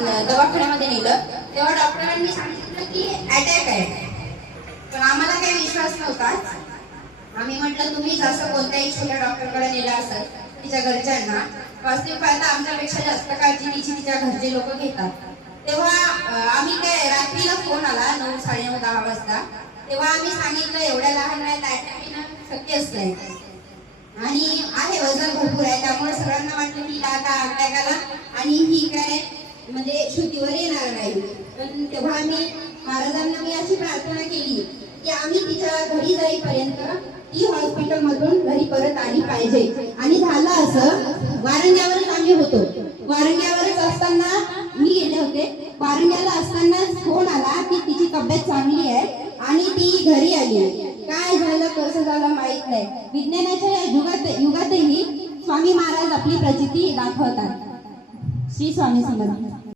दवाखान्यामध्ये नेलं तेव्हा डॉक्टरांनी सांगितलं की अटॅक आहे, पण आम्हाला काही विश्वास नव्हता. आम्ही म्हटलं तुम्ही जसं कोणत्याही छोट्या डॉक्टरकडे नेलं असेल तिच्या घरच्यांना, वास्तविक पाहता आमच्यापेक्षा जास्त काळजी तिच्या घरचे लोक घेतात. तेव्हा आम्ही काय रात्रीला फोन आला 9, 9:30, 10 वाजता. तेव्हा आम्ही सांगितलं एवढ्या लहान वयात अटॅक येणं शक्यच नाही आणि आहे वजन भरपूर आहे, त्यामुळे सगळ्यांना वाटलं की आता अटॅक आला आणि ही काय म्हणजे शुद्धीवर येणार नाही. पण तेव्हा आम्ही महाराजांना मी अशी प्रार्थना केली की आम्ही तिच्या घरी जाईपर्यंत ती हॉस्पिटल मधून घरी परत आली पाहिजे. आणि झालं असं, वारंग्यावरच आम्ही होतो. वारंग्यावरच असताना मी गेले होते. वारंग्याला असताना फोन आला की तिची तब्येत चांगली आहे आणि ती घरी आली. काय झालं कसं झालं माहित नाही. विज्ञानाच्या युगातही स्वामी महाराज आपली प्रचिती दाखवतात. श्री स्वामी समर्थ.